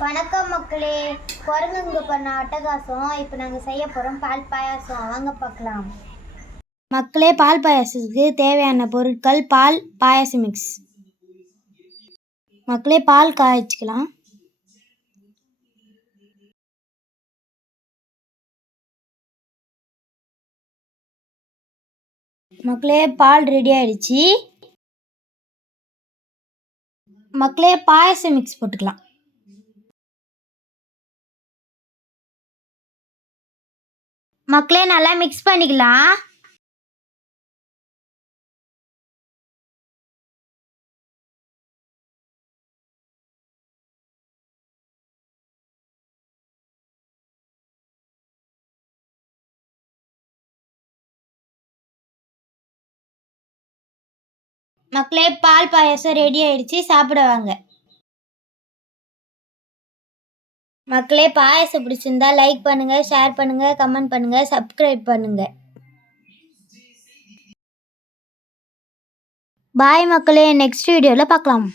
வணக்கம் மக்களே. குரங்குங்க பண்ண அட்டகாசம். இப்போ நாங்கள் செய்ய போகிறோம் பால் பாயாசம். வாங்க பார்க்கலாம். மக்களே, பால் பாயாசத்துக்கு தேவையான பொருட்கள்: பால், பாயாசம் மிக்ஸ். மக்களே, பால் காய்ச்சிக்கலாம். மக்களே, பால் ரெடி ஆயிடுச்சு. மக்களே, பாயாசம் மிக்ஸ் போட்டுக்கலாம். மக்களே, நல்லா மிக்ஸ் பண்ணிக்கலாம். மக்களே, பால் பாயாசம் ரெடி ஆயிடுச்சு. சாப்பிட வாங்க. மக்களே, பாயாசம் பிடிச்சிருந்தா லைக் பண்ணுங்க, ஷேர் பண்ணுங்க, கமெண்ட் பண்ணுங்க, சப்ஸ்கிரைப் பண்ணுங்க. பாய் மக்களே, நெக்ஸ்ட் வீடியோவில் பார்க்கலாம்.